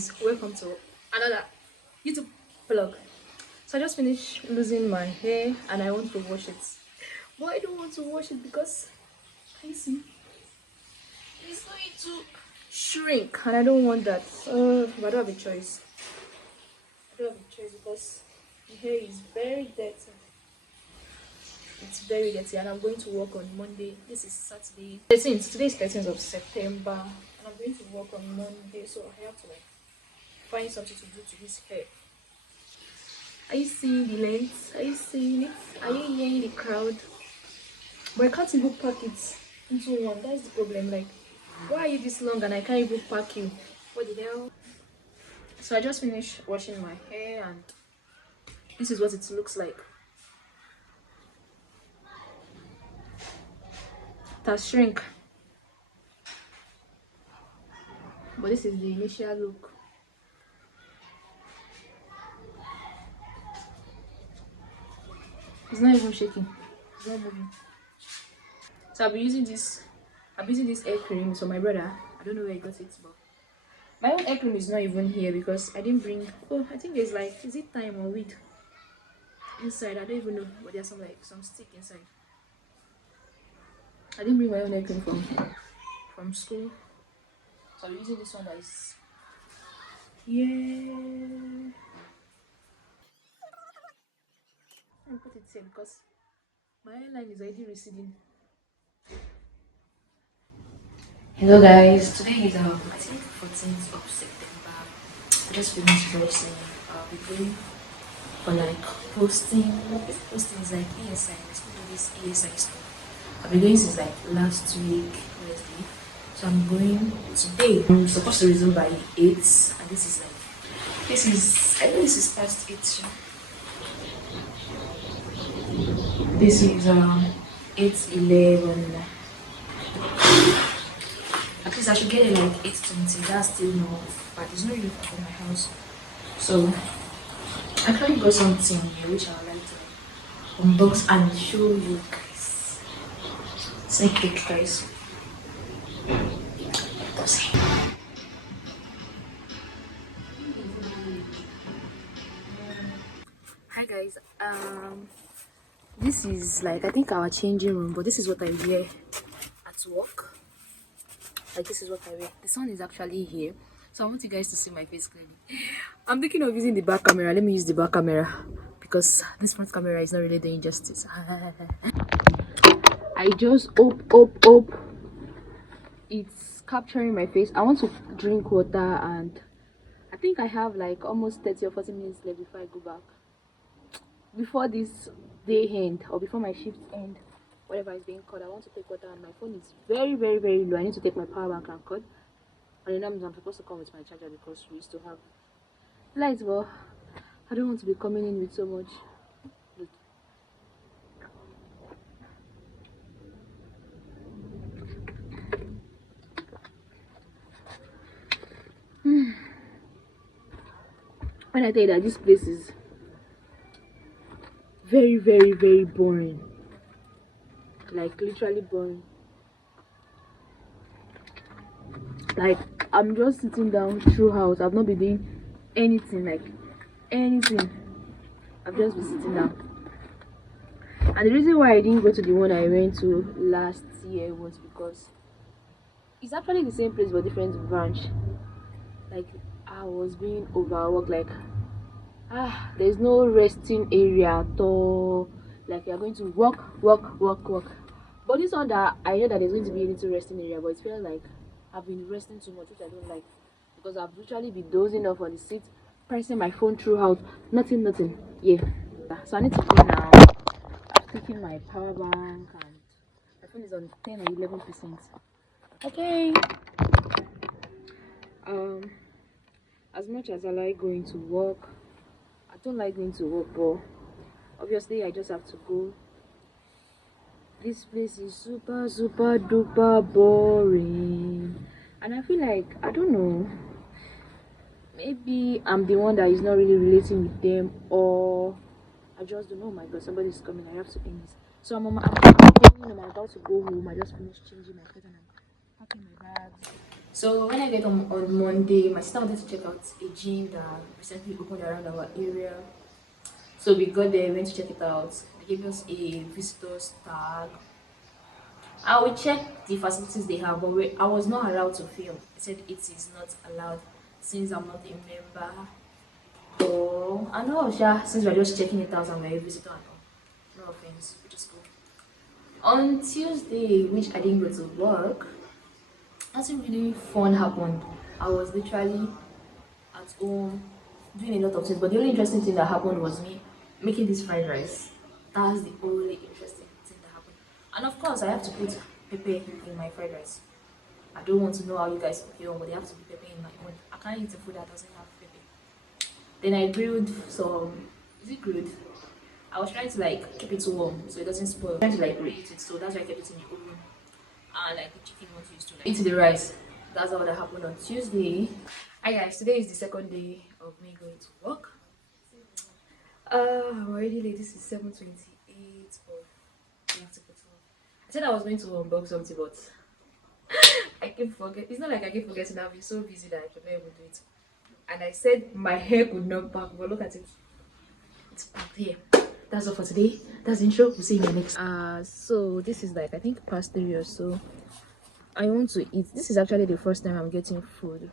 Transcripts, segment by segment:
guys, welcome to another YouTube vlog. So I just finished losing my hair and I want to wash it, but I don't want to wash it because can you see it's going to shrink and I don't want that. But I don't have a choice. I don't have a choice because the hair is very dirty. It's very dirty and I'm going to work on Monday. This is Saturday 13th. Today is 13th of September and I'm going to work on Monday, so I have to like find something to do to this hair. Are you seeing the length? Are you seeing it? Are you hearing the crowd? But I can't even pack it into one. That's the problem. Like, why are you this long and I can't even pack you? What the hell? So I just finished washing my hair and this is what it looks like. It has shrink. But this is the initial look. It's not even shaking. It's not moving. So I'll be using this hair cream. So my brother, I don't know where he got it, but my own hair cream is not even here because I didn't bring. Oh, I think there's like, is it thyme or weed inside? I don't even know, but there's some stick inside. I didn't bring my own hair cream from school, so I'm using this one that is yeah. I'll put it here because my hairline is already receding. Hello guys, today is I think 14th of September. I just finished dressing. I'll be going for like posting. Posting is like ESI. Let's do this ESI stuff. I've been going since like last week, Wednesday. So I'm going today. I'm supposed to resume by 8, and this is I think this is past 8. So this is 8:11. At least I should get it like 8:20. That's still no, but it's not really far from my house. So I actually got something here which I would like to unbox and show you guys. Sneak peek, guys. Hi guys. This is like I think our changing room, but this is what I wear at work. Like this is what I wear. The sun is actually here, so I want you guys to see my face clearly. I'm thinking of using the back camera. Let me use the back camera because this front camera is not really doing justice. I just op. It's capturing my face. I want to drink water and I think I have like almost 30 or 40 minutes left before I go back. Before this day end or before my shift end, whatever is being called, I want to take water and my phone is very low. I need to take my power bank and cord. And then I'm supposed to come with my charger because we used to have lights, but I don't want to be coming in with so much. When I tell you that this place is very boring, like literally boring. Like I'm just sitting down throughout. I've not been doing anything, like anything. I've just been sitting down. And the reason why I didn't go to the one I went to last year was because it's actually the same place but different branch. Like I was being overworked. Like there's no resting area at all. Like you're going to work. But this one that I know that there's going to be a little resting area, but it feels like I've been resting too much, which I don't like because I've literally been dozing off on the seat, pressing my phone throughout. Nothing. Yeah. So I need to go now. I've taken my power bank and my phone is on 10 or 11%. Okay. As much as I like going to work, I don't like going to work, but obviously I just have to go. This place is super duper boring, and I feel like I don't know. Maybe I'm the one that is not really relating with them, or I just don't know. Oh my God, somebody's coming. I have to end this. So I'm about to go home. I just finished changing my clothes and I'm packing my bags. So when I get on Monday, my sister wanted to check out a gym that recently opened around our area. So we got there, went to check it out. They gave us a visitor's tag. I will check the facilities they have, but I was not allowed to film. They said it is not allowed since I'm not a member. Oh, I know, Sha, since we're just checking it out and we're a visitor and all. No offense, which is cool. On Tuesday, which I didn't go to work, nothing really fun happened. I was literally at home doing a lot of things, but the only interesting thing that happened was me making this fried rice. That's the only interesting thing that happened. And of course, I have to put pepper in my fried rice. I don't want to know how you guys cook your own, but they have to be pepper in my own. I can't eat a food that doesn't have pepper. Then I grilled some. Is it grilled? I was trying to like keep it warm so it doesn't spoil. Trying to like reheat it, so that's why I kept it in the oven. And like the chicken was used to like eat the rice. That's all that happened on Tuesday. Hi guys, today is the second day of me going to work. I'm already late. This is 7:28, but we have to go to work. I said I was going to unbox something, but I keep forgetting. It's not like I keep forgetting. I've been so busy that I could not even do it. And I said my hair could not pack, but look at it. It's packed here. That's all for today. That's the intro. We'll see you in the next. So this is like I think past 3 or so. I want to eat. This is actually the first time I'm getting food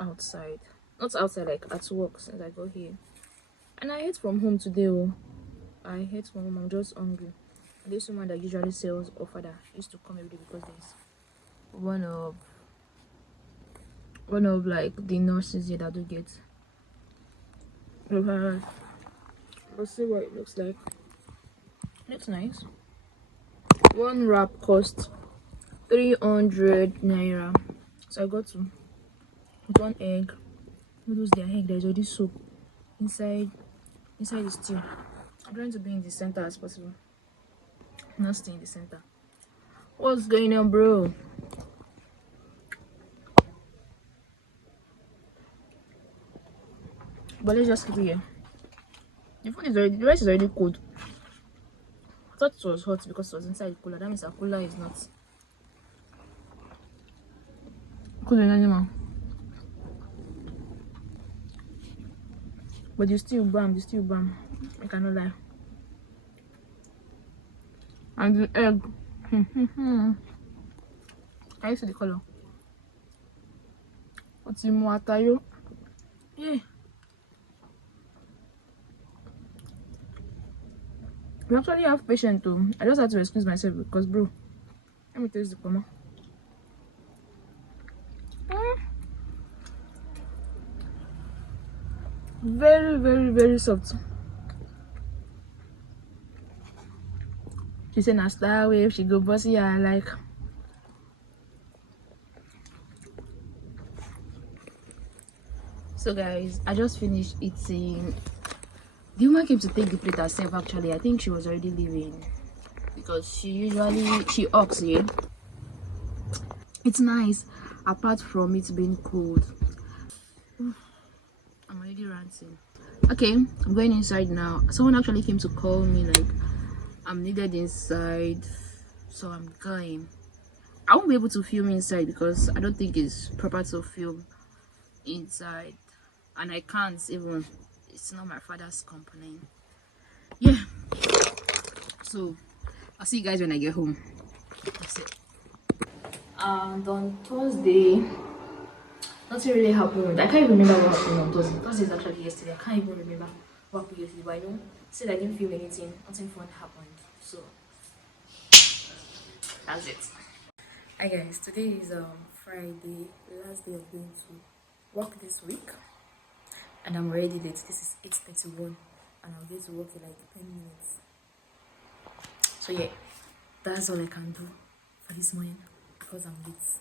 outside. Not outside, like at work since I got here. And I ate from home today. Oh. I ate from home. I'm just hungry. And this woman that usually sells offer that used to come every day because there's one of like the nurses here that do get. Let's see what it looks like. Looks nice. One wrap cost 300 naira. So I got two. With one egg. Noodles, their egg. There's already soup inside the stew. I'm trying to be in the center as possible. Not stay in the center. What's going on, bro? But let's just keep it here. The rice is already cold. I thought it was hot because it was inside the cooler. That means the cooler is not cool anymore. But you still bam. I cannot lie. And the egg. Can you see the color? What's in Muatayo? Yeah. We actually have patience too. I just had to excuse myself because, bro, let me taste the poma. Very soft. She said, "Na star wave." She go bossy. I like. So guys, I just finished eating. The woman came to take the plate herself. Actually, I think she was already leaving because she asks here. It's nice, apart from it being cold. I'm already ranting. Okay, I'm going inside now. Someone actually came to call me, like I'm needed inside, so I'm going. I won't be able to film inside because I don't think it's proper to film inside, and I can't even. It's not my father's company. Yeah. So I'll see you guys when I get home. That's it. And on Thursday, nothing really happened. I can't even remember what happened on Thursday. Thursday is actually yesterday. I can't even remember what happened yesterday. But I know, said I didn't feel anything. Nothing fun happened. So that's it. Hi guys, today is Friday, last day of going to work this week, and I'm already late. This is 8:31, and I'll get to work in like 10 minutes. So yeah, that's all I can do for this morning because I'm late.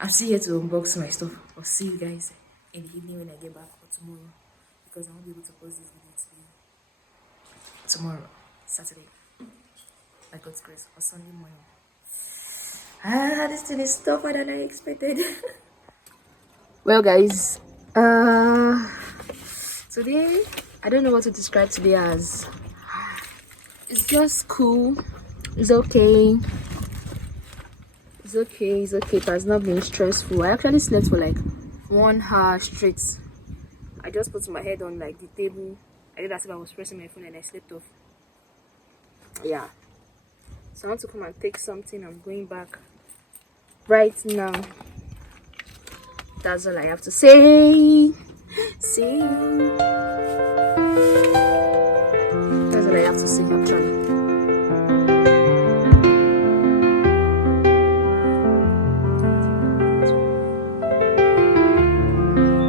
I'm still here to unbox my stuff. I'll see you guys in the evening when I get back, or tomorrow, because I won't be able to post this video tomorrow, Saturday, by God's grace, or Sunday morning. This thing is tougher than I expected. Well guys, today I don't know what to describe today as. It's just cool. It's okay. It's okay, it's okay. It has not been stressful. I actually slept for like 1 hour straight. I just put my head on like the table. I did as if I was pressing my phone and I slept off. Yeah. So I want to come and take something. I'm going back right now. That's all I have to say. See. That's all I have to say actually.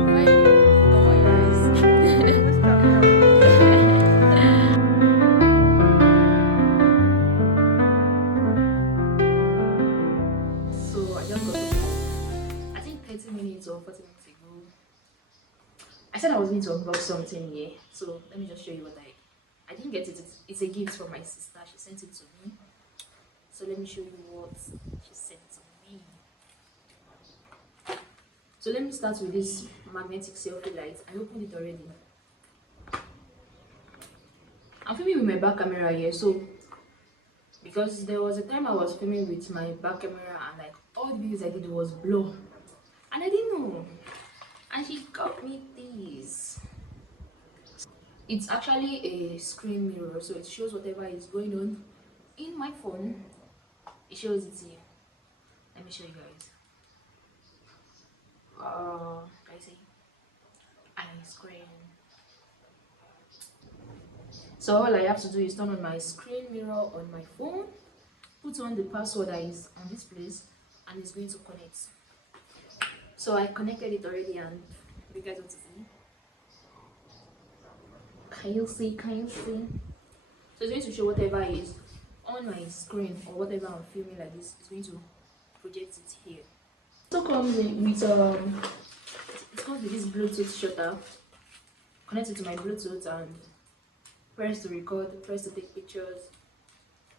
Why don't want your So I just got to, I think 30 minutes or 40 minutes ago. I said I was going to unbox something here. So let me just show you what I didn't get it. It's a gift from my sister. She sent it to me. So let me show you what she sent to me. So let me start with this magnetic selfie light. I opened it already. I'm filming with my back camera here, so because there was a time I was filming with my back camera and like all the videos I did was blur. And I didn't know. And she got me this. It's actually a screen mirror, so it shows whatever is going on in my phone. It shows it here. Let me show you guys. I see. Screen. So all I have to do is turn on my screen mirror on my phone, put on the password that is on this place, and it's going to connect. So I connected it already, and you guys want to see? Can you see? Can you see? So it's going to show whatever is on my screen or whatever I'm filming like this. It's going to project it here. It also comes with it comes with this Bluetooth shutter. Connect it to my Bluetooth and press to record, press to take pictures,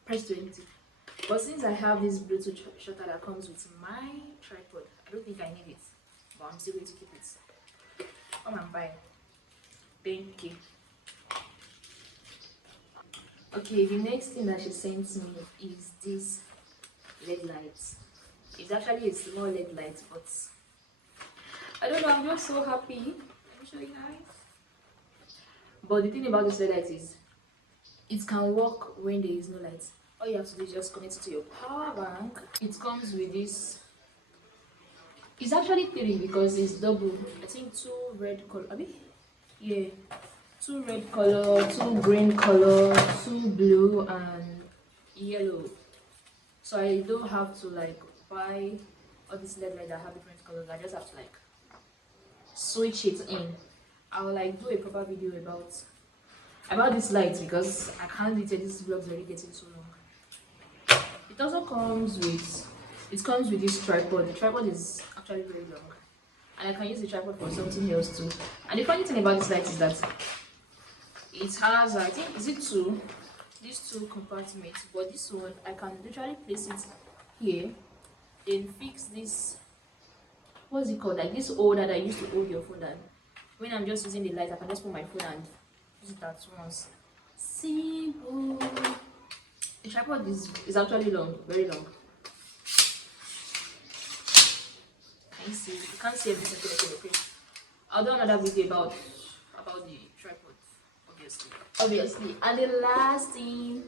press to edit it. But since I have this Bluetooth shutter that comes with my tripod, I don't think I need it. But I'm still going to keep it. Come and buy. Thank you. Okay, the next thing that she sent me is this LED light. It's actually a small LED light, but I don't know, I'm just so happy. Let me show you guys. But the thing about this LED light is it can work when there is no light. All you have to do is just connect it to your power bank. It comes with this. It's actually 3 because it's double. I think 2 red color. I mean, yeah, 2 red color, 2 green color, 2 blue, and yellow. So I don't have to like buy all these LED lights that have different colors. I just have to like switch it in. I'll like do a proper video about this light because I can't detail. This vlog's already getting too long. It also comes with this tripod. The tripod is actually very long, and I can use the tripod for something else too. And the funny thing about this light is that it has, I think, is it these 2 compartments, but this one I can literally place it here, then fix this, what's it called, like this holder that I used to hold your phone, and when I'm just using the light I can just put my phone and use it at once. Simple. The tripod is actually long, very long. Can you see? You can't see everything. Okay, I'll do another video about the tripod, obviously. And the last thing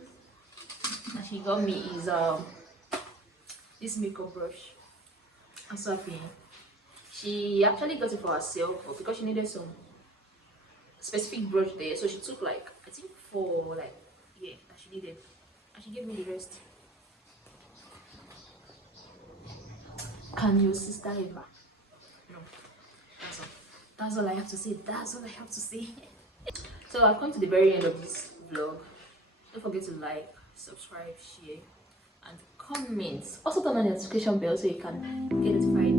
that she got me is this makeup brush. I'm so happy. She actually got it for herself, but because she needed some specific brush there, so she took like, I think 4 like, yeah, that she needed, and she gave me the rest. Can your sister ever? No. That's all I have to say. That's all I have to say. So I've come to the very end of this vlog. Don't forget to like, subscribe, share, and comment. Also turn on the notification bell so you can get notified